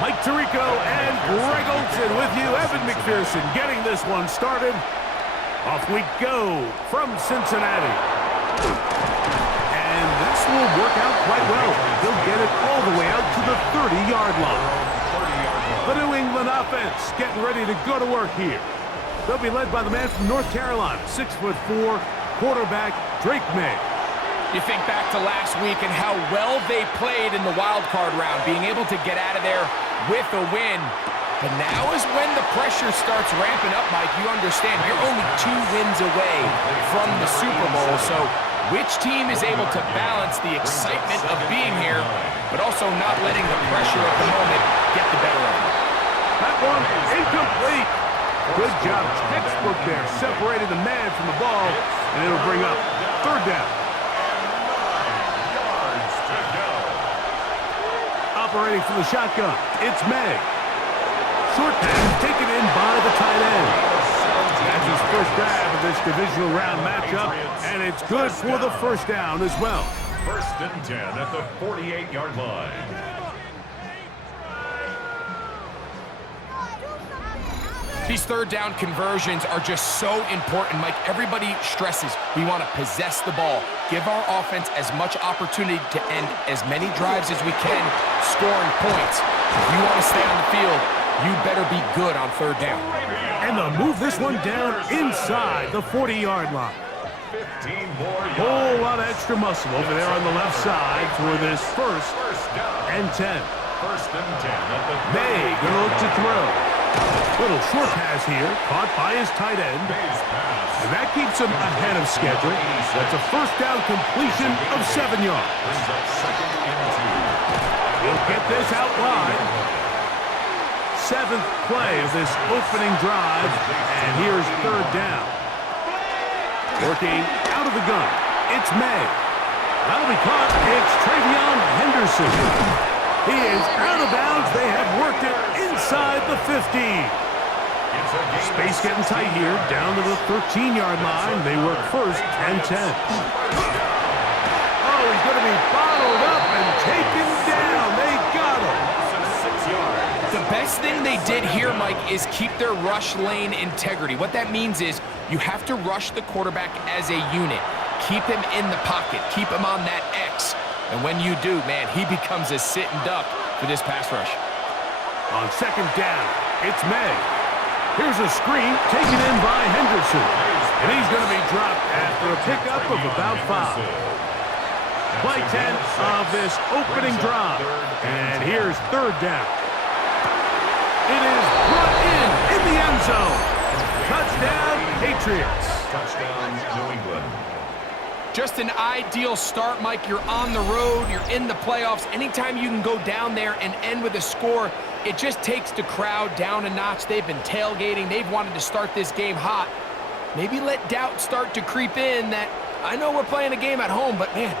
Mike Tirico and Greg Olson with you. Evan McPherson getting this one started. Off we go from Cincinnati. And this will work out quite well. He'll get it all the way out to the 30-yard line. The New England offense getting ready to go to work here. They'll be led by the man from North Carolina, 6'4", quarterback Drake May. You think back to last week and how well they played in the wild card round, being able to get out of there with a win. But now is when the pressure starts ramping up, Mike. You understand you're only 2 wins away from the Super Bowl. So which team is able to balance the excitement of being here, but also not letting the pressure of the moment get the better of them? That one incomplete. Good job, textbook there, separating the man from the ball, and it'll bring up 3rd down. Operating from the shotgun, it's May. Short pass taken in by the tight end. That's his first grab of this divisional round matchup, and it's good for the first down as well. 1st and 10 at the 48-yard line. These 3rd down conversions are just so important, Mike. Everybody stresses we want to possess the ball, give our offense as much opportunity to end as many drives as we can, scoring points. If you want to stay on the field, you better be good on 3rd down. And they'll move this one down inside the 40-yard line. Whole lot of extra muscle over there on the left side for this 1st and 10. 1st and 10 at the May gonna look to throw. Little short pass here, caught by his tight end. And that keeps him ahead of schedule. That's a 1st down completion of 7 yards. He'll get this out wide. 7th play of this opening drive. And here's 3rd down. Working out of the gun. It's May. That'll be caught. It's Travion Henderson. He is out of bounds. They have worked it inside the 50. Space getting tight here, down to the 13-yard line. They work 1st and 10. Oh, he's going to be bottled up and taken down. They got him. The best thing they did here, Mike, is keep their rush lane integrity. What that means is you have to rush the quarterback as a unit. Keep him in the pocket. Keep him on that X. And when you do, man, he becomes a sitting duck for this pass rush. On 2nd down, it's May. Here's a screen taken in by Henderson. And he's going to be dropped after a pickup of about 5. Play 10 of this opening drive. And here's 3rd down. It is brought in the end zone. Touchdown, Patriots. Touchdown, New England. Just an ideal start, Mike. You're on the road. You're in the playoffs. Anytime you can go down there and end with a score, it just takes the crowd down a notch. They've been tailgating. They've wanted to start this game hot. Maybe let doubt start to creep in that, I know we're playing a game at home, but man,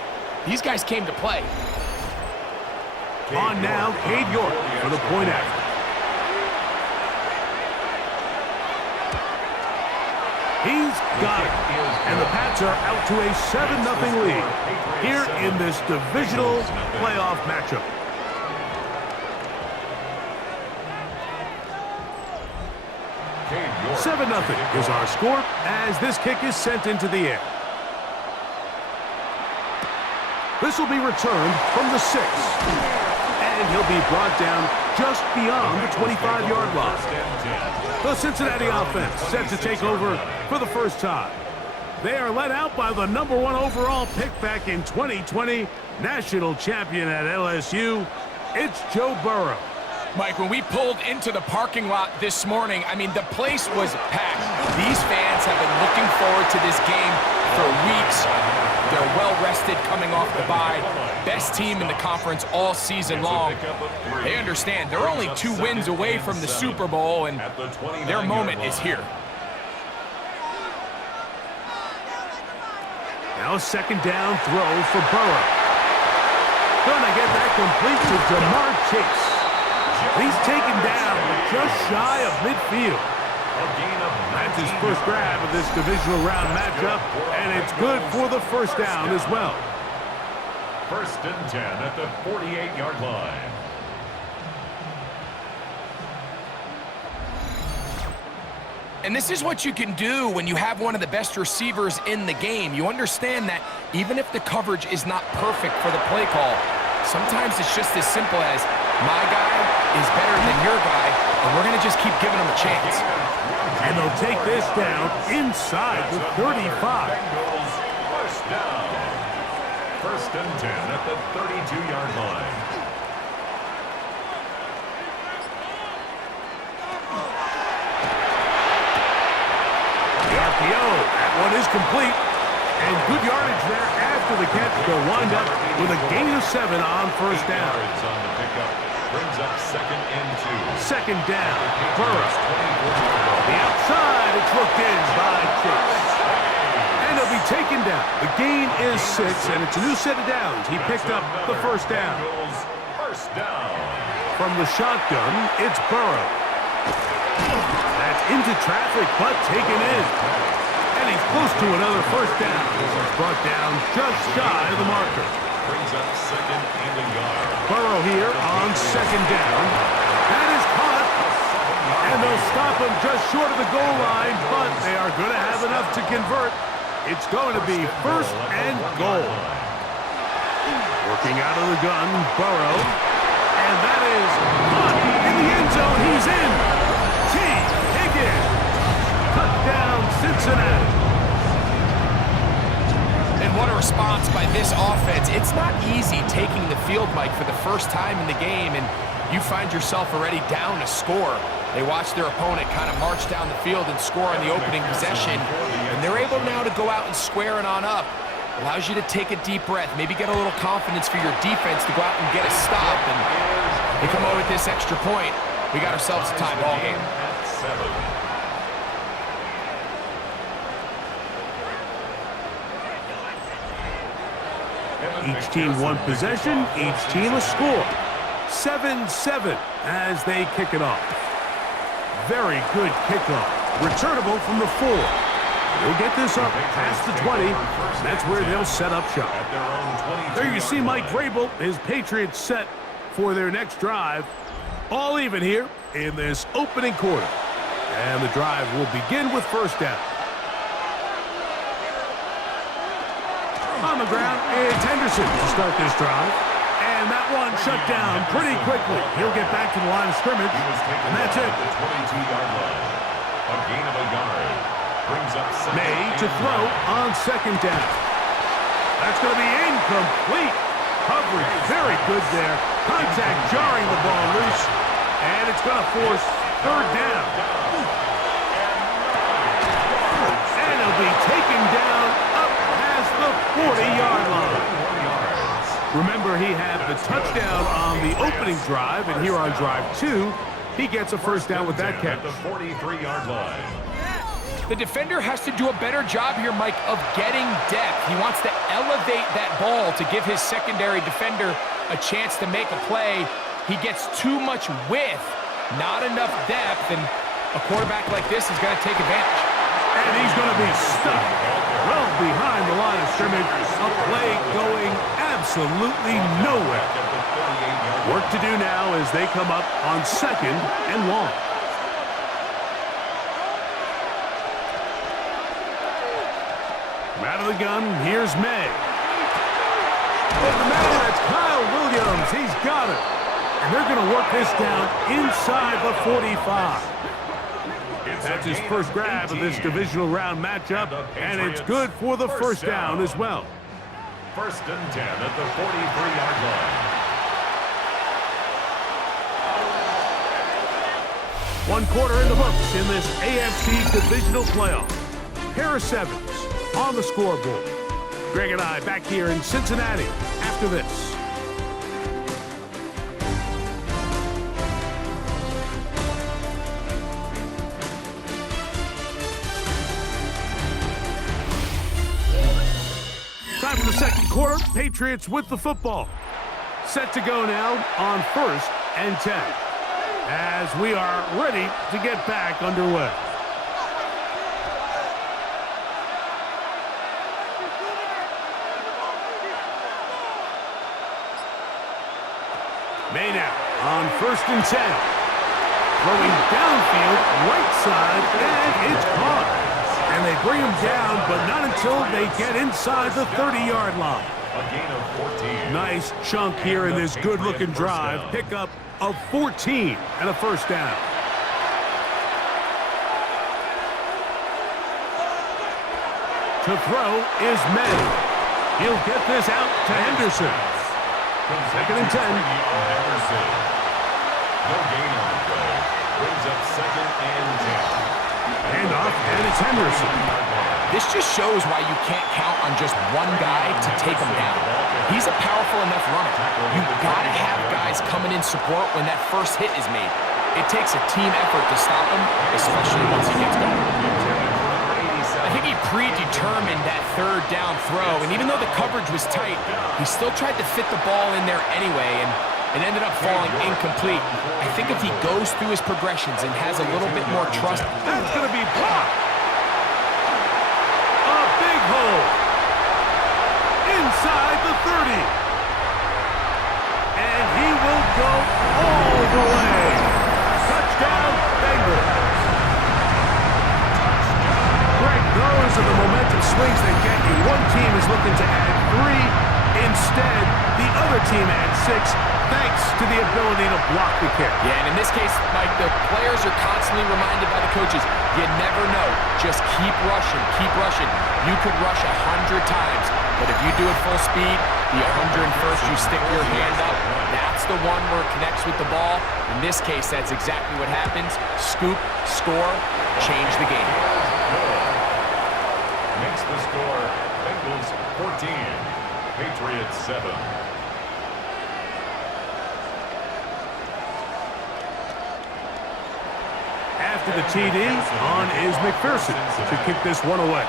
these guys came to play. On now, Cade York for the point after. He's got it. And the Pats are out to a 7-0 lead here in this divisional playoff matchup. Cade York. 7-0 is our score as this kick is sent into the air. This will be returned from the 6. And he'll be brought down just beyond the 25-yard line. The Cincinnati offense set to take over for the first time. They are led out by the #1 overall pick back in 2020, national champion at LSU. It's Joe Burrow. Mike, when we pulled into the parking lot this morning, I mean, the place was packed. These fans have been looking forward to this game for weeks. They're well-rested coming off the bye. Best team in the conference all season long. They understand they're only 2 wins away from the Super Bowl, and their moment is here. Now a 2nd down throw for Burrow. Gonna get that complete to Jamar Chase. He's taken down just shy of midfield. That's his first grab of this divisional round matchup, and it's good for the first down as well. 1st and 10 at the 48-yard line. And this is what you can do when you have one of the best receivers in the game. You understand that even if the coverage is not perfect for the play call, sometimes it's just as simple as, my guy is better than your guy, and we're going to just keep giving him a chance. And they'll take this down inside the 35. Bengals first down. First and 10 at the 32-yard line. The RPO, that one is complete. And good yardage there after the catch. They'll wind up with a gain of 7 on first down. Yards on the pickup brings up second and 2. Second down, Burrow. The outside, it's looked in by Chase. And he'll be taken down. The gain is 6, and it's a new set of downs. He picked up the first down. First down. From the shotgun, it's Burrow. That's into traffic, but taken in. And he's close to another first down. He's brought down just shy of the marker. Brings up second and a yard. Burrow here on second down. That is caught. And they'll stop him just short of the goal line, but they are going to have enough to convert. It's going to be first and goal. Working out of the gun, Burrow. And that is caught in the end zone. He's in. T. Higgins. Touchdown, Cincinnati. And what a response by this offense. It's not easy taking the field, Mike, for the first time in the game, and you find yourself already down a score. They watch their opponent kind of march down the field and score on the opening possession, and they're able now to go out and square it on up. Allows you to take a deep breath, maybe get a little confidence for your defense to go out and get a stop, and they come over with this extra point. We got ourselves a tie ball game. Each team one possession, each team a score. 7-7 as they kick it off. Very good kickoff. Returnable from the 4. They'll get this up past the 20. That's where they'll set up shop. There you see Mike Vrabel, his Patriots set for their next drive. All even here in this opening quarter. And the drive will begin with first down. On the ground, it's Henderson to start this drive. And that one shut down pretty quickly. He'll get back to the line of scrimmage, and that's it. The 22-yard line. A gain of a yard. Brings up May to throw on second down. That's going to be incomplete. Coverage very good there. Contact jarring the ball loose, and it's going to force third down. And he'll be taken down up past the 40-yard line. Remember, he had the touchdown on the opening drive, and here on drive 2, he gets a first down with that catch. The 43-yard line. The defender has to do a better job here, Mike, of getting depth. He wants to elevate that ball to give his secondary defender a chance to make a play. He gets too much width, not enough depth, and a quarterback like this is going to take advantage. And he's going to be stuck well behind the line of scrimmage. A play going absolutely nowhere. Work to do now as they come up on second and long. Out of the gun, here's May. And that's Kyle Williams. He's got it. And they're going to work this down inside the 45. That's his first grab of this divisional round matchup, and it's good for the first down as well. First and 10 at the 43-yard line. 1 quarter in the books in this AFC divisional playoff. Pair of sevens on the scoreboard. Greg and I back here in Cincinnati after this. Time for the second quarter. Patriots with the football. Set to go now on first and 10. As we are ready to get back underway. May now on first and 10. Throwing downfield, right side, and it's caught. And they bring him down, but not until they get inside the 30-yard line. A gain of 14. Nice chunk here in this good-looking drive. Pickup of 14 and a first down. To throw is Madden. He'll get this out to Henderson. Second and 10. Henderson. No gain on the play. Brings up second and 10. Handoff, and it's Henderson. This just shows why you can't count on just one guy to take him down. He's a powerful enough runner. You've got to have guys coming in support when that first hit is made. It takes a team effort to stop him, especially once he gets going. I think he predetermined that third down throw, and even though the coverage was tight, he still tried to fit the ball in there anyway, and it ended up falling incomplete. I think if he goes through his progressions and has a little bit more trust, That's going to be blocked. A big hole. Inside the 30. And he will go all the way. Touchdown, Bengals. Greg, those are the momentum swings that get you. One team is looking to add 3. Instead, the other team adds 6, thanks to the ability to block the kick. yeah, and in this case, Mike, the players are constantly reminded by the coaches, you never know. Just keep rushing, keep rushing. You could rush 100 times, but if you do it full speed, the 101st you stick your hand up, that's the one where it connects with the ball. In this case, that's exactly what happens. Scoop, score, change the game. Makes the score Bengals 14, Patriots 7. After the TD, on is McPherson to kick this one away.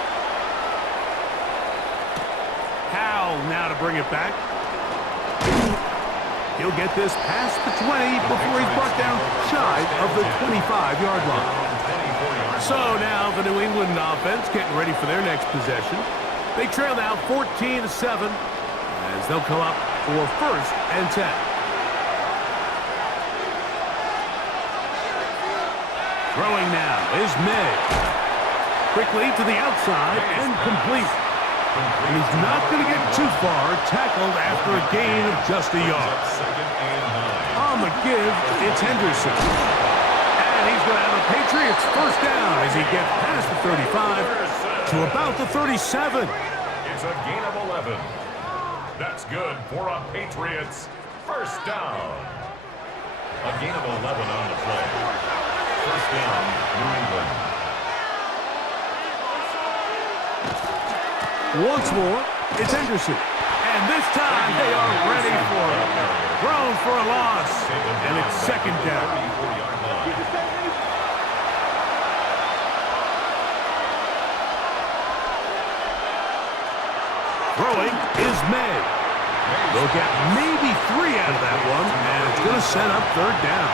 Howell now to bring it back. He'll get this past the 20 before he's brought down shy of the 25-yard line. So now the New England offense getting ready for their next possession. They trail now 14-7 as they'll come up for first and 10. Throwing now is May. Quickly to the outside and complete. And he's not going to get too far, tackled after a gain of just a yard. On the give, it's Henderson. And he's going to have a Patriots first down as he gets past the 35 to about the 37. It's a gain of 11. That's good for a Patriots first down. A gain of 11 on the play. First down, New England. Once more, it's Henderson. And this time they are ready for it. Thrown for a loss. And it's second down. Throwing is May. They'll get maybe 3 out of that one, and it's going to set up third down.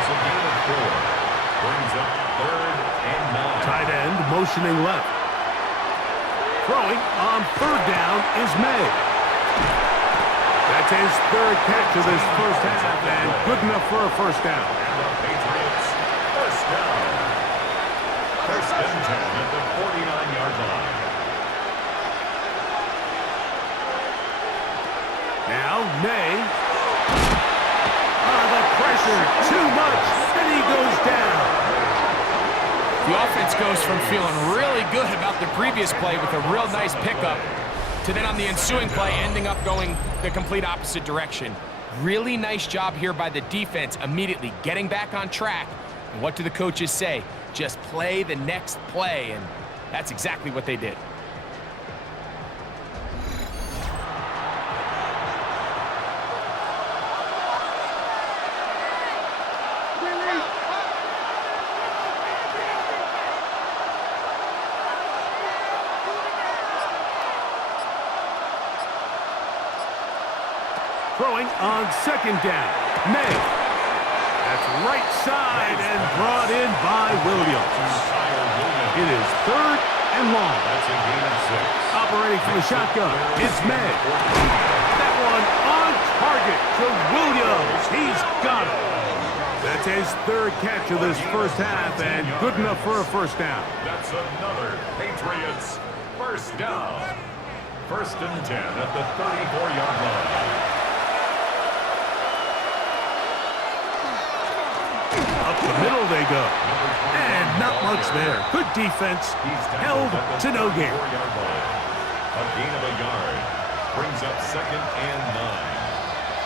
It's a gain of 4. Brings up third and 9. Tight end motioning left. Throwing on third down is May. That's his third catch of this first half, and good enough for a first down. And the Patriots first down. First and 10 at the 49-yard line. Now May. The pressure, too much, and he goes down. The offense goes from feeling really good about the previous play with a real nice pickup to then on the ensuing play ending up going the complete opposite direction. Really nice job here by the defense immediately getting back on track. And what do the coaches say? Just play the next play, and that's exactly what they did. Throwing on second down. May. That's right side and brought in by Williams. It is third and long. That's a gain of 6. Operating from the shotgun, it's May. That one on target to Williams. He's got it. That's It's his third catch of this first half, and good enough for a first down. That's another Patriots first down. 1st and 10 at the 34-yard line. Up the middle they go. And not much there. Good defense. Held to no gain. A gain of a yard. Brings up 2nd and 9.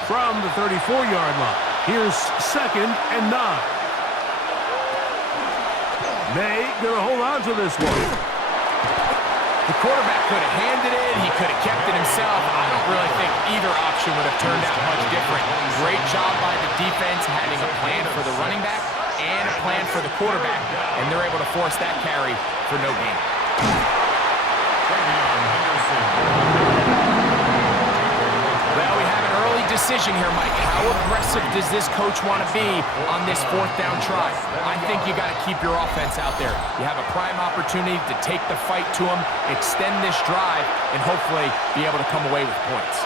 From the 34-yard line, here's 2nd and 9. May gonna hold on to this one. The quarterback could have handed it. He could have kept it himself. I don't really think either option would have turned out much different. Great job by the defense having a plan for the running back and a plan for the quarterback, and they're able to force that carry for no gain. Well, we have an early decision here, Mike. How aggressive does this coach want to be on this 4th down try? I think you got to keep your offense out there. You have a prime opportunity to take the fight to them, extend this drive, and hopefully be able to come away with points.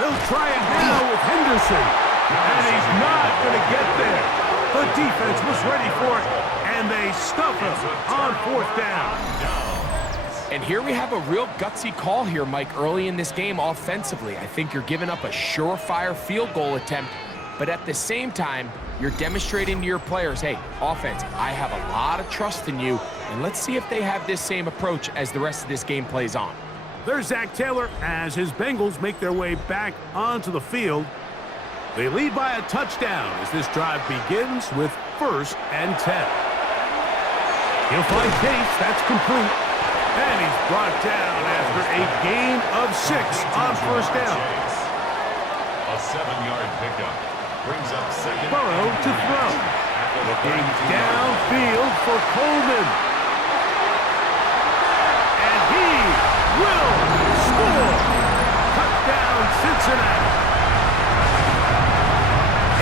They'll try it now with Henderson. And he's not going to get there. The defense was ready for it, and they stuff him on 4th down. And here we have a real gutsy call here, Mike, early in this game offensively. I think you're giving up a surefire field goal attempt, but at the same time, you're demonstrating to your players, hey, offense, I have a lot of trust in you, and let's see if they have this same approach as the rest of this game plays on. There's Zach Taylor as his Bengals make their way back onto the field. They lead by a touchdown as this drive begins with 1st and 10. He'll find Case, that's complete. And he's brought down after a gain of 6 on 1st down. A 7-yard pickup. Brings up 2nd. Burrow to throw. Looking downfield for Coleman. And he will score. Touchdown, Cincinnati.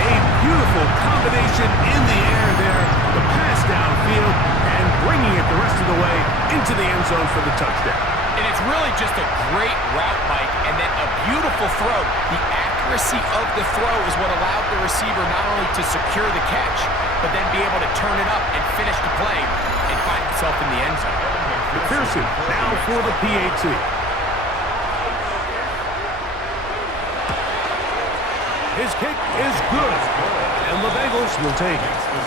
A beautiful combination in the air there. The pass downfield and bringing it the rest of the way into the end zone for the touchdown. And it's really just a great route, Mike, and then a beautiful throw. The accuracy of the throw is what allowed the receiver not only to secure the catch, but then be able to turn it up and finish the play and find himself in the end zone. McPherson now for the PAT. His kick is good, and the Bengals will take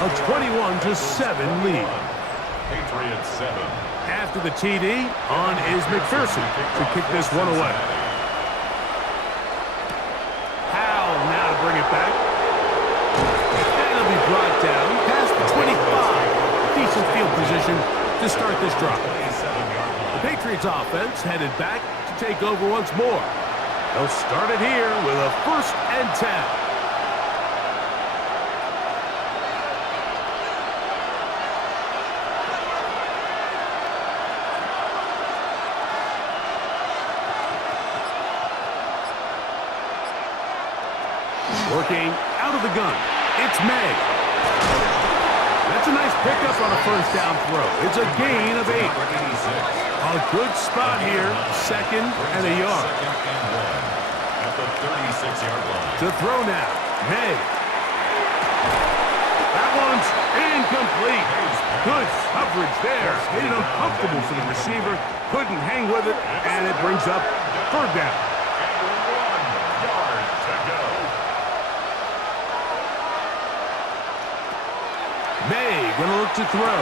a 21-7 lead. Patriots 7. After the TD, on is McPherson to kick this one away. Howell now to bring it back. And it'll be brought down past the 25. Decent field position to start this drive. The Patriots offense headed back to take over once more. They'll start it here with a 1st and 10. Working out of the gun, it's May. That's a nice pickup on a 1st down throw. It's a gain of 8. A good spot here, 2nd and a yard. At the 36-yard line. To throw now, May. That one's incomplete. Good coverage there. Made it uncomfortable for the receiver. Couldn't hang with it, and it brings up 3rd down. May gonna look to throw.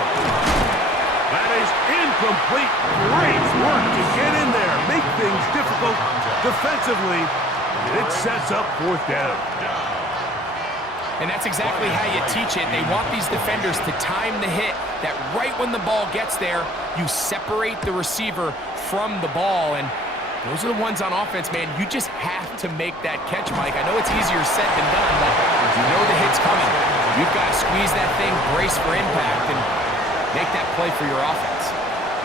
That is incomplete. Great work to get in there. Make things difficult defensively. It sets up 4th down. And that's exactly how you teach it. They want these defenders to time the hit, that right when the ball gets there, you separate the receiver from the ball. And those are the ones on offense, man. You just have to make that catch, Mike. I know it's easier said than done, but you know the hit's coming. You've got to squeeze that thing, brace for impact, and make that play for your offense.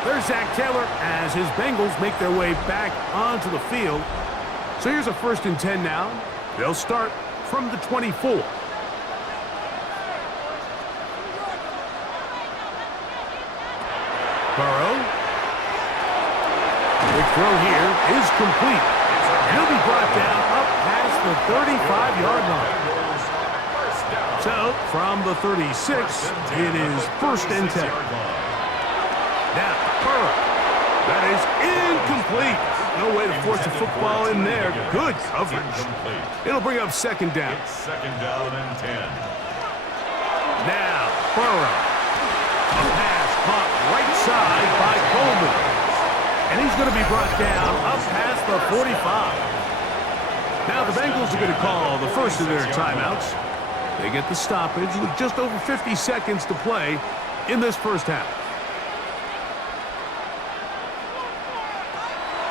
There's Zach Taylor as his Bengals make their way back onto the field. So here's a 1st and 10 now. They'll start from the 24. Burrow. Quick throw here is complete. He'll be brought down up past the 35-yard line. So from the 36. It is 1st and 10. Now, Burrow. That is incomplete. No way to force a football in there. Good coverage. It'll bring up 2nd down. It's 2nd down and 10. Now, Burrow. A pass caught right side by Coleman. And he's going to be brought down up past the 45. Now the Bengals are going to call the first of their timeouts. They get the stoppage with just over 50 seconds to play in this first half.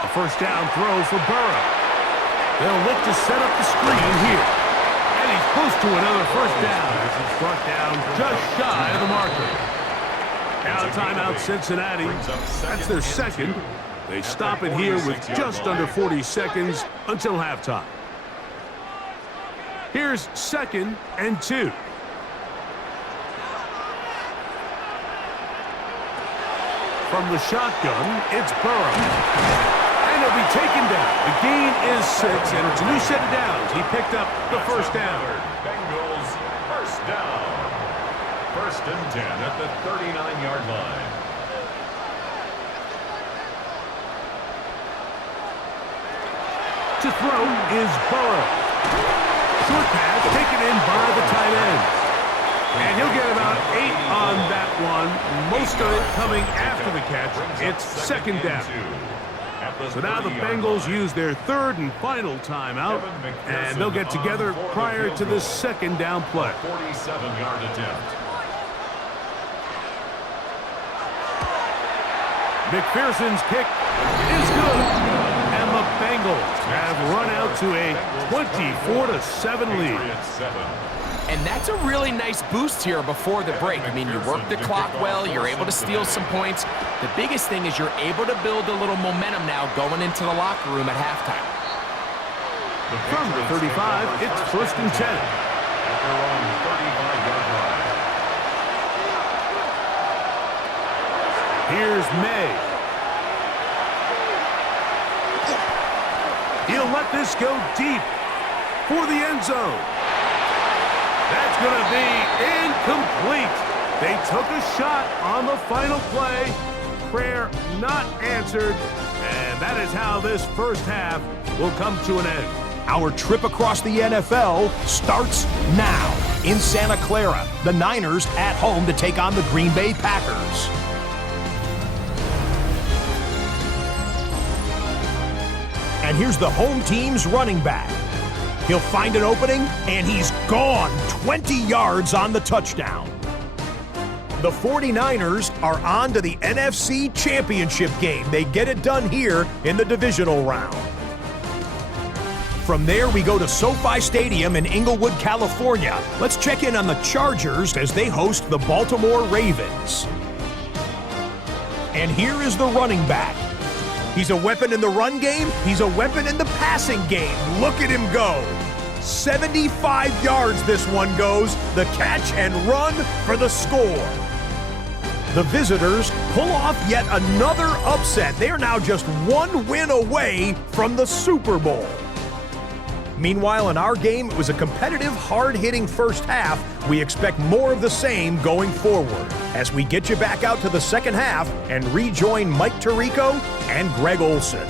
A 1st down throw for Burrow. They'll look to set up the screen here. And he's close to another 1st down as it's brought down just shy of the marker. Now timeout Cincinnati. That's their 2nd. They stop it here with just under 40 seconds until halftime. Here's 2nd and 2. From the shotgun, it's Burrow. And he'll be taken down. The gain is 6, and it's a new set of downs. He picked up the 1st down. Bengals 1st down. 1st and 10 at the 39-yard line. To throw is Burrow. Short pass taken in by the tight end. And he'll get about 8 on that one. Most of it coming after the catch. It's 2nd down. So now the Bengals use their 3rd and final timeout, and they'll get together prior to this 2nd down play. 47-yard attempt. McPherson's kick is good. And the Bengals have run out to a 24-7 lead. And that's a really nice boost here before the break. I mean, you work the clock well, you're able to steal some points. The biggest thing is you're able to build a little momentum now going into the locker room at halftime. From the 35, it's 1st and 10. Here's May. He'll let this go deep for the end zone. That's going to be incomplete. They took a shot on the final play. Prayer not answered. And that is how this first half will come to an end. Our trip across the NFL starts now. In Santa Clara, the Niners at home to take on the Green Bay Packers. And here's the home team's running back. He'll find an opening, and he's gone 20 yards on the touchdown. The 49ers are on to the NFC Championship game. They get it done here in the Divisional Round. From there, we go to SoFi Stadium in Inglewood, California. Let's check in on the Chargers as they host the Baltimore Ravens. And here is the running back. He's a weapon in the run game. He's a weapon in the passing game. Look at him go. 75 yards this one goes. The catch and run for the score. The visitors pull off yet another upset. They are now just one win away from the Super Bowl. Meanwhile, in our game, it was a competitive, hard-hitting first half. We expect more of the same going forward as we get you back out to the second half and rejoin Mike Tirico and Greg Olson.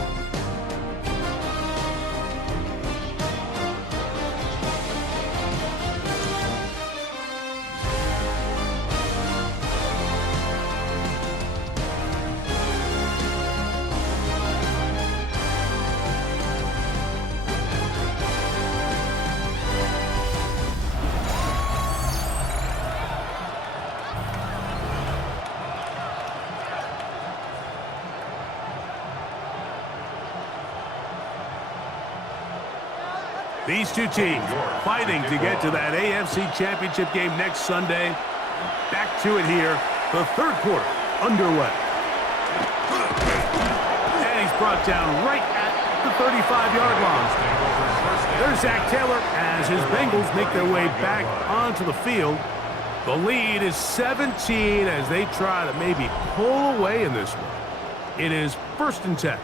These two teams fighting to get to that AFC Championship game next Sunday. Back to it here. The third quarter underway. And he's brought down right at the 35-yard line. There's Zach Taylor as his Bengals make their way back onto the field. The lead is 17 as they try to maybe pull away in this one. It is 1st and 10.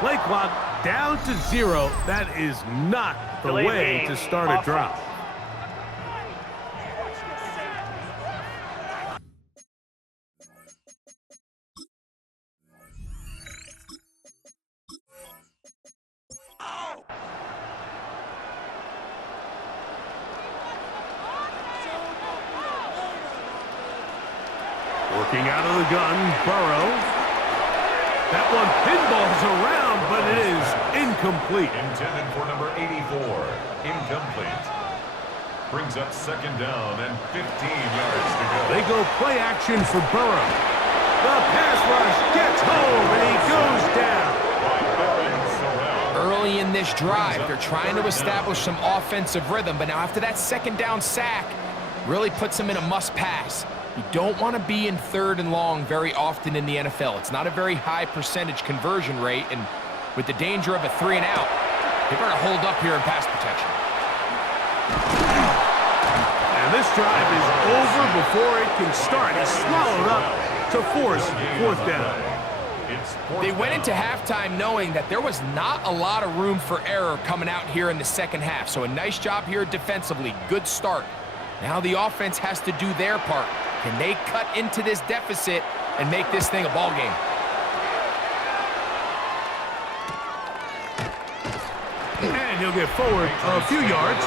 Play clock down to 0. That is not the way to start a drive. Working out of the gun, Burrow. That one pinballs around, but it is incomplete. Intended for number 84. Incomplete. Brings up second down and 15 yards to go. They go play action for Burrow. The pass rush gets home, and he goes down. Early in this drive, they're trying to establish some offensive rhythm, but now after that second down sack, really puts them in a must-pass. You don't want to be in 3rd and long very often in the NFL. It's not a very high percentage conversion rate, and with the danger of a 3 and out, they better hold up here in pass protection. And this drive is over before it can start. He's swallowed up to force 4th down. They went into halftime knowing that there was not a lot of room for error coming out here in the second half. So a nice job here defensively. Good start. Now the offense has to do their part. Can they cut into this deficit and make this thing a ball game? And he'll get forward a few yards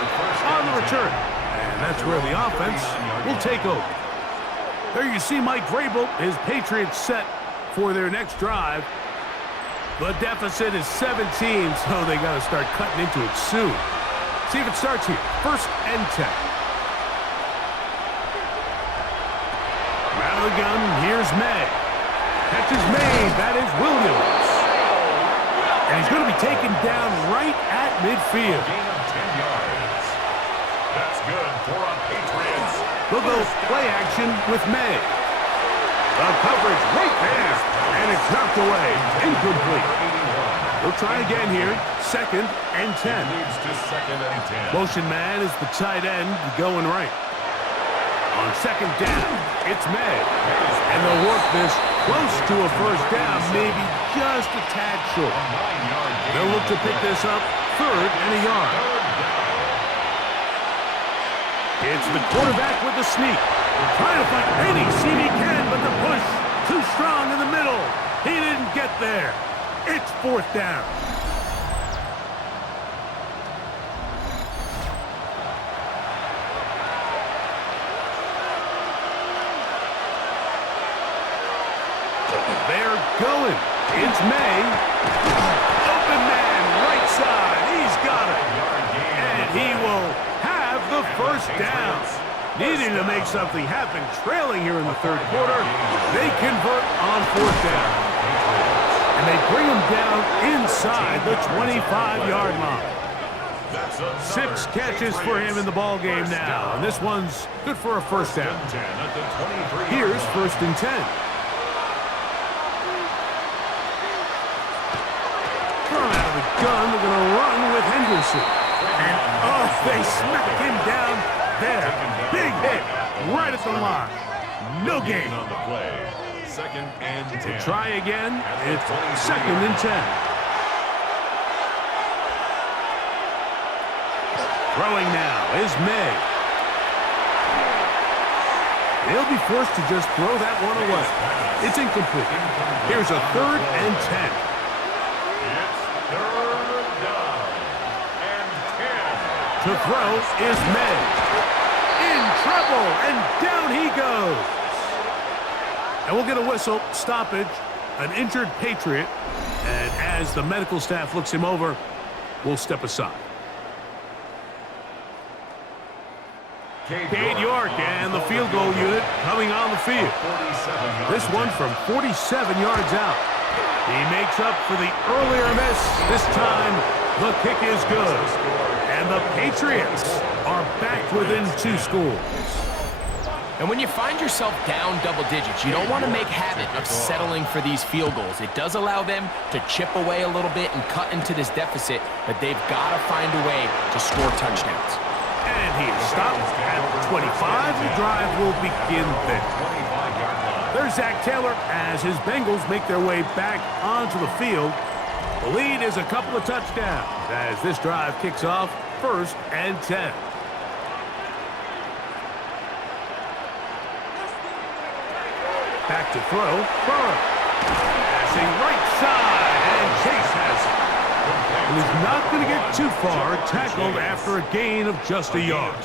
on the return. And that's where the offense will take over. There you see Mike Vrabel, his Patriots set for their next drive. The deficit is 17, so they got to start cutting into it soon. See if it starts here. 1st and 10. Out of the gun, here's May. Catch is made. That is Williams. And he's going to be taken down right at midfield. Gain of 10 yards. That's good for a Patriots. They'll go play action with May. The coverage right there. And it's knocked away. Incomplete. They'll try again here. 2nd and 10. Leads to 2nd and 10. Motion man is the tight end going right. On 2nd down, it's May. And they'll work this close to a 1st down, maybe just a tad short. They'll look to pick this up 3rd and a yard. It's the quarterback with the sneak. Trying to find any seam he can, but the push too strong in the middle. He didn't get there. It's 4th down. They're going. It's May. Open man, right side. He's got it. And he will have the 1st down. Needing to make something happen, trailing here in the 3rd quarter. They convert on 4th down. And they bring him down inside the 25-yard line. 6 catches for him in the ball game now. And this one's good for a 1st down. Here's 1st and 10. Out of the gun, they're going to run with Henderson. And, oh, they smack him down there. Big hit right at the line. No gain. On the play. 2nd and 10. Try again. It's 2nd and 10. Throwing now is May. They'll be forced to just throw that one away. It's incomplete. Here's a 3rd and 10. To throw is May. In trouble, and down he goes. And we'll get a whistle, stoppage, an injured Patriot. And as the medical staff looks him over, we'll step aside. Cade York and the field goal unit coming on the field. This one from 47 yards out. He makes up for the earlier miss. This time, the kick is good. And the Patriots are back within 2 scores. And when you find yourself down double digits, you don't want to make habit of settling for these field goals. It does allow them to chip away a little bit and cut into this deficit, but they've got to find a way to score touchdowns. And he is stopped at 25. The drive will begin there. There's Zach Taylor as his Bengals make their way back onto the field. The lead is a couple of touchdowns as this drive kicks off 1st and 10. Back to throw. Burrow. Passing right side, and Chase has it. And he's not going to get too far, tackled after a gain of just a yard.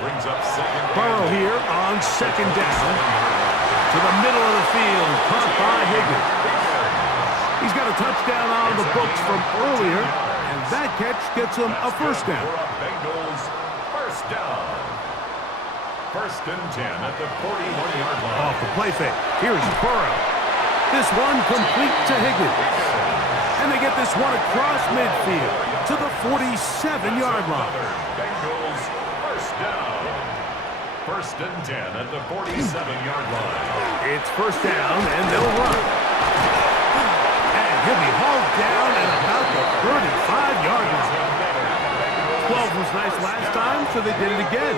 Burrow here on 2nd down. To the middle of the field, caught by Higgins. He's got a touchdown on the books from earlier, and that catch gets him a 1st down. Bengals 1st down. 1st and 10 at the 41-yard line. Off the play fake. Here's Burrow. This one complete to Higgins. And they get this one across midfield to the 47-yard line. Bengals 1st down. 1st and 10 at the 47-yard line. It's 1st down, and they'll run. And he'll be hauled down at about the 35-yard line. 12 was nice last time, so they did it again.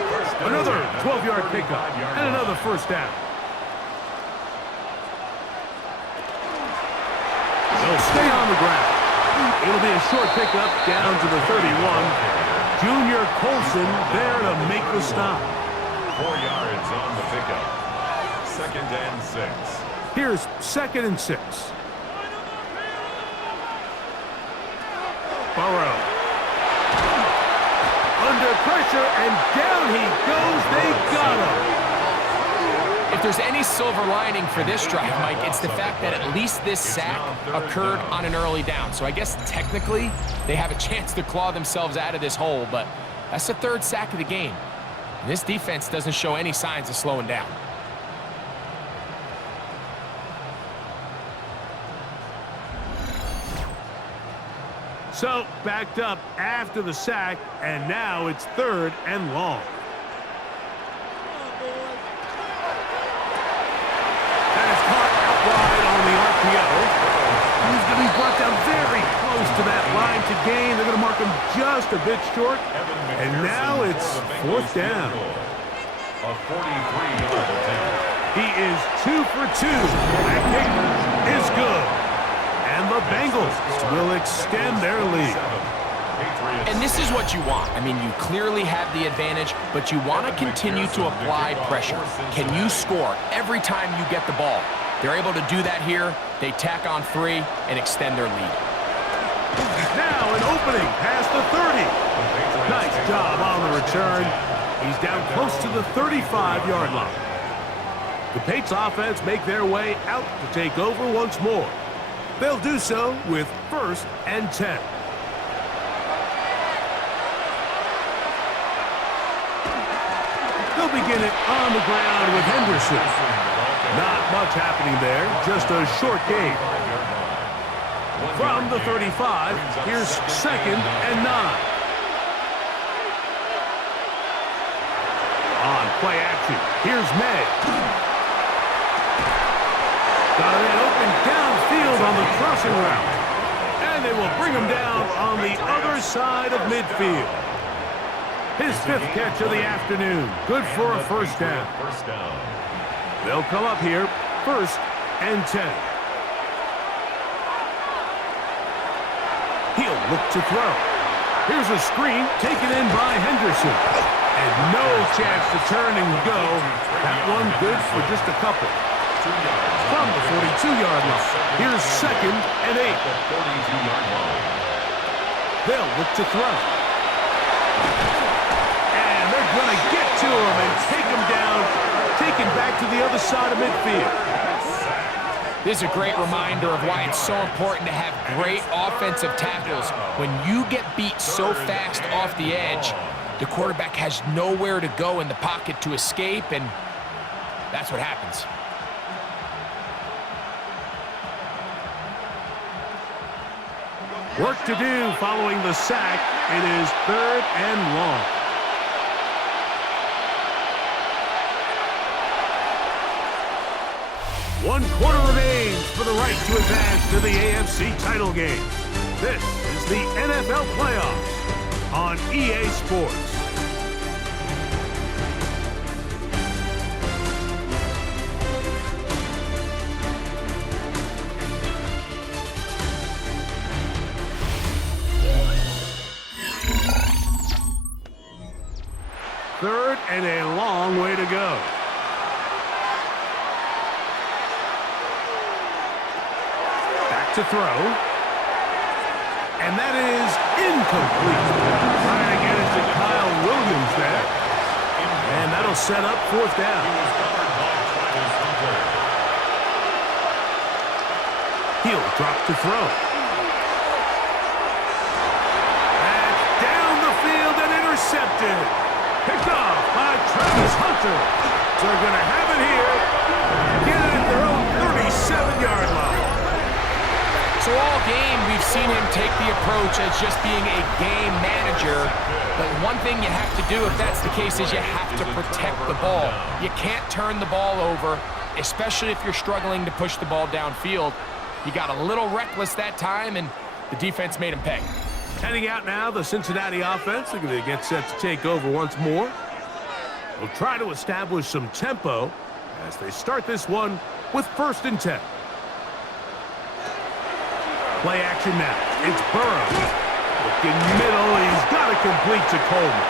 Another 12-yard pickup and another 1st down. They'll stay on the ground. It'll be a short pickup down to the 31. Junior Colson there to make the stop. 4 yards on the pickup. 2nd and 6. Here's 2nd and 6. Burrow. Under pressure, and down he goes. They got him. If there's any silver lining for this drive, Mike, it's the fact that at least this sack occurred on an early down. So I guess technically they have a chance to claw themselves out of this hole, but that's the 3rd sack of the game. And this defense doesn't show any signs of slowing down. So, backed up after the sack, and now it's 3rd and long. That is caught out wide on the RPO. He's going to be brought down very close to that line to gain. They're going to mark him just a bit short, and now it's 4th down. A 43-yard attempt. He is 2 for 2. That kick is good. And the Bengals will extend their lead. And this is what you want. I mean, you clearly have the advantage, but you want to continue to apply pressure. Can you score every time you get the ball? They're able to do that here. They tack on 3 and extend their lead. Now an opening past the 30. Nice job on the return. He's down close to the 35-yard line. The Patriots offense make their way out to take over once more. They'll do so with 1st and 10. They'll begin it on the ground with Henderson. Not much happening there, just a short gain. From the 35, here's 2nd and 9. On play action, here's May. Got a man open downfield on the crossing route. And they will bring him down on the other side of midfield. His 5th catch of the afternoon. Good for a 1st down. They'll come up here, 1st and 10. He'll look to throw. Here's a screen taken in by Henderson. And no chance to turn and go. That one good for just a couple. From the 42-yard line, here's 2nd and 8. They'll look to throw. And they're going to get to him and take him down, taken back to the other side of midfield. This is a great reminder of why it's so important to have great offensive tackles. When you get beat so fast off the edge, the quarterback has nowhere to go in the pocket to escape, and that's what happens. Work to do following the sack. It is 3rd and long. One quarter remains for the right to advance to the AFC title game. This is the NFL playoffs on EA Sports. third and a long way to go. Back to throw. And that is incomplete. Trying to get it to Kyle Williams there. And that'll set up fourth down. He'll drop to throw. And down the field and intercepted. Picked off by Travis Hunter. So they're going to have it here. Get it at their own 37-yard line. So all game, we've seen him take the approach as just being a game manager. But one thing you have to do, if that's the case, is you have to protect the ball. You can't turn the ball over, especially if you're struggling to push the ball downfield. He got a little reckless that time, and the defense made him pay. Heading out now, the Cincinnati offense. They're going to get set to take over once more. They'll try to establish some tempo as they start this one with 1st and 10. Play action now. It's Burrow. Looking middle. He's got it complete to Coleman.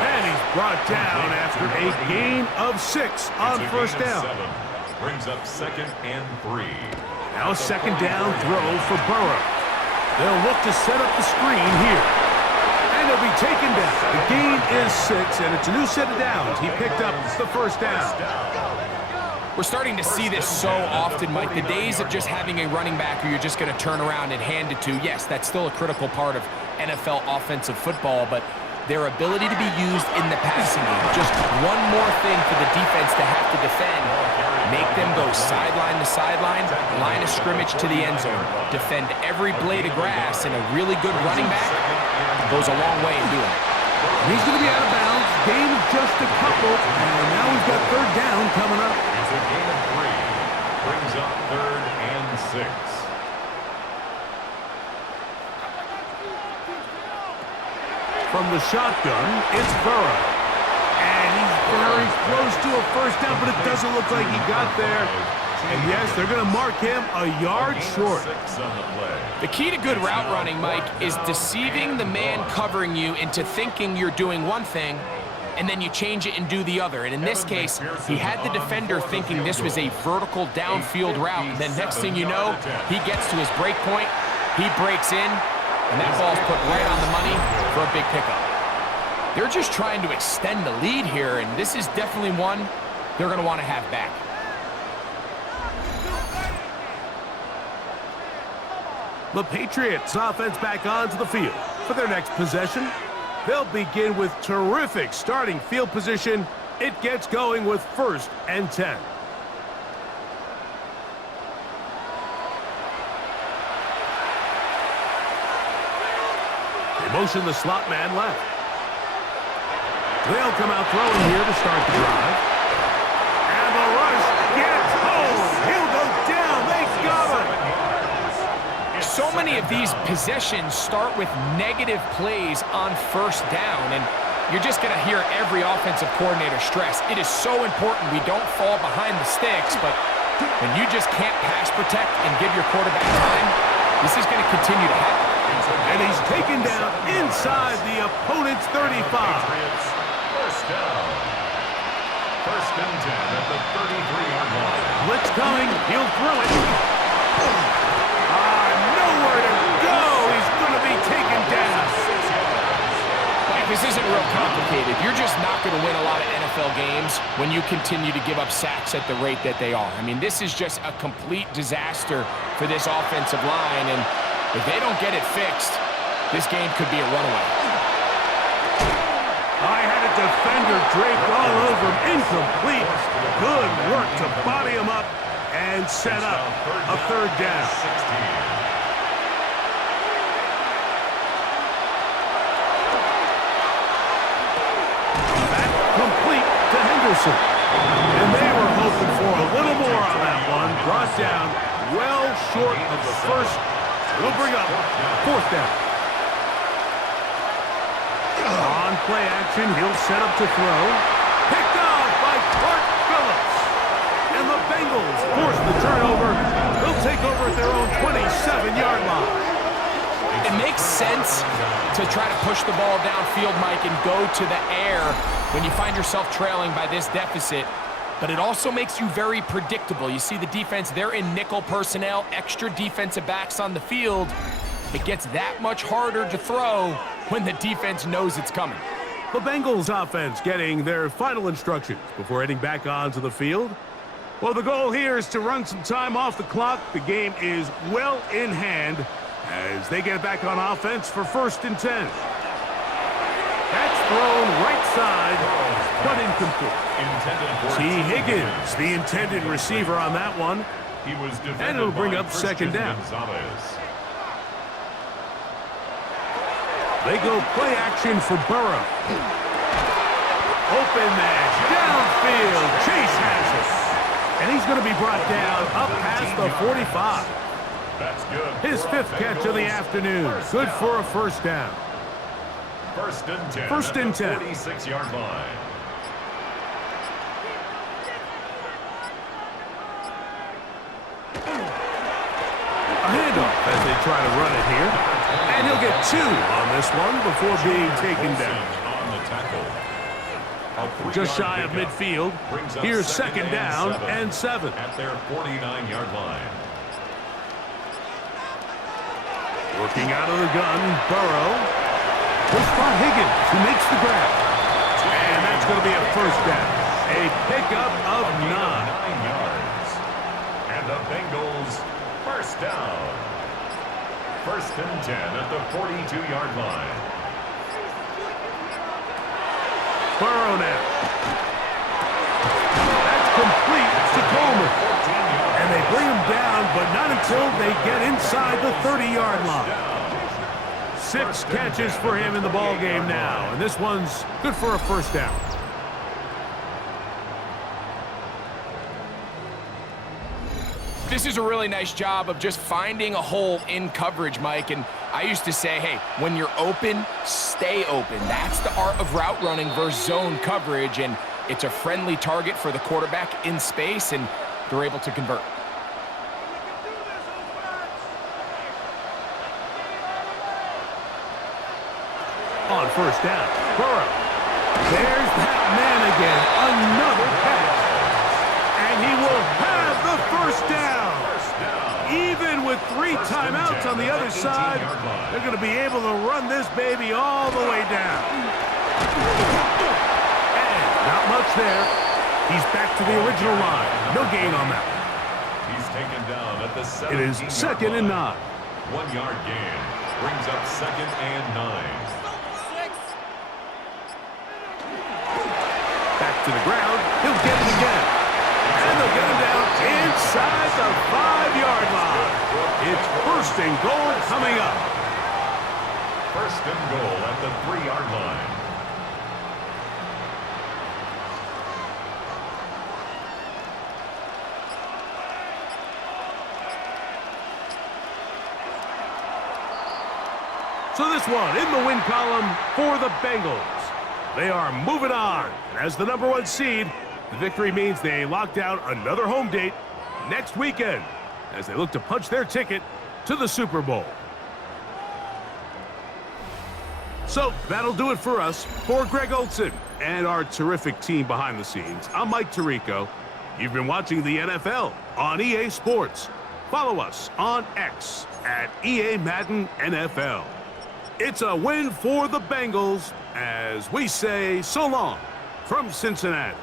And he's brought down after a gain of 6 on 1st down. Brings up 2nd and 3. Now a 2nd down throw for Burrow. They'll look to set up the screen here. And he'll be taken down. The gain is 6, and it's a new set of downs. He picked up the 1st down. We're starting to see this so often, Mike. The days of just having a running back who you're just going to turn around and hand it to, yes, that's still a critical part of NFL offensive football, but their ability to be used in the passing game, just one more thing for the defense to have to defend, make them go sideline to sideline, line of scrimmage to the end zone, defend every blade of grass, and a really good running back goes a long way in doing it. He's going to be out of bounds. Gain of just a couple, and now we've got 3rd down coming up. It's a gain of 3. Brings up 3rd and 6. From the shotgun, it's Burrow. And he's very close to a 1st down, but it doesn't look like he got there. And yes, they're going to mark him a yard short. The key to good route running, Mike, is deceiving the man covering you into thinking you're doing one thing, and then you change it and do the other. And in this case, he had the defender thinking this was a vertical downfield route. And then next thing you know, he gets to his break point, he breaks in, and that ball's put right on the money for a big pickup. They're just trying to extend the lead here, and this is definitely one they're going to want to have back. The Patriots offense back onto the field for their next possession. They'll begin with terrific starting field position. It gets going with 1st and 10. They motion the slot man left. They'll come out throwing here to start the drive. And the rush gets home. He'll go down. They got him. So many of these possessions start with negative plays on 1st down, and you're just going to hear every offensive coordinator stress. It is so important we don't fall behind the sticks, but when you just can't pass protect and give your quarterback time, this is going to continue to happen. And he's taken down inside the opponent's 35. 1st down. 1st and 10 at the 33-yard line. Blitz coming. He'll throw it. Nowhere to go. He's going to be taken down. This isn't real complicated. You're just not going to win a lot of NFL games when you continue to give up sacks at the rate that they are. I mean, this is just a complete disaster for this offensive line, and if they don't get it fixed, this game could be a runaway. I had a defender draped all over him. Incomplete. Good work to body him up and set up a 3rd down. Back complete to Henderson. And they were hoping for a little more on that one. Brought down well short of the 1st. It'll bring up 4th down. On play action, he'll set up to throw. Picked off by Clark Phillips. And the Bengals force the turnover. They'll take over at their own 27-yard line. It makes sense to try to push the ball downfield, Mike, and go to the air when you find yourself trailing by this deficit. But it also makes you very predictable. You see the defense, they're in nickel personnel, extra defensive backs on the field. It gets that much harder to throw when the defense knows it's coming. The Bengals offense getting their final instructions before heading back onto the field. Well, the goal here is to run some time off the clock. The game is well in hand as they get back on offense for 1st and 10. That's thrown right side, but incomplete. T. Higgins, the intended receiver on that one. And it'll bring up 2nd down. They go play action for Burrow. Open match, downfield, Chase has it. And he's going to be brought down up past the 45. That's good. His 5th catch of the afternoon. Good for a 1st down. 1st and 10. 1st and 10. 46-yard line. A handoff as they try to run it here. And he'll get 2 on this one before being taken down. On the tackle. Just shy of midfield. Here's 2nd down and 7. At their 49-yard line. Working out of the gun, Burrow. Will spot Higgins, who makes the grab. And that's going to be a 1st down. A pickup of 9. 9 yards. And the Bengals 1st down. 1st and 10 at the 42-yard line. Burrow now. That's complete to Coleman. And they bring him down, but not until they get inside the 30-yard line. 6 catches for him in the ball game now, and this one's good for a 1st down. This is a really nice job of just finding a hole in coverage, Mike. And I used to say, hey, when you're open, stay open. That's the art of route running versus zone coverage, and it's a friendly target for the quarterback in space, and they're able to convert. On 1st down, Burrow. There's that man again. Another catch. And he will have the 1st down. Even with 3 timeouts on the other side, they're going to be able to run this baby all the way down. And not much there. He's back to the original line. No gain on that one. He's taken down at the 17-yard It is 2nd and 9. 1-yard gain. Brings up 2nd and 9. Back to the ground. He'll get it again. And they'll get him down inside the 5-yard line. It's 1st and goal coming up. 1st and goal at the 3-yard line. So this one in the win column for the Bengals. They are moving on. As the #1 seed, the victory means they locked down another home date next weekend as they look to punch their ticket to the Super Bowl. So that'll do it for us. For Greg Olson and our terrific team behind the scenes, I'm Mike Tirico. You've been watching the NFL on EA Sports. Follow us on X at EA Madden NFL. It's a win for the Bengals as we say so long from Cincinnati.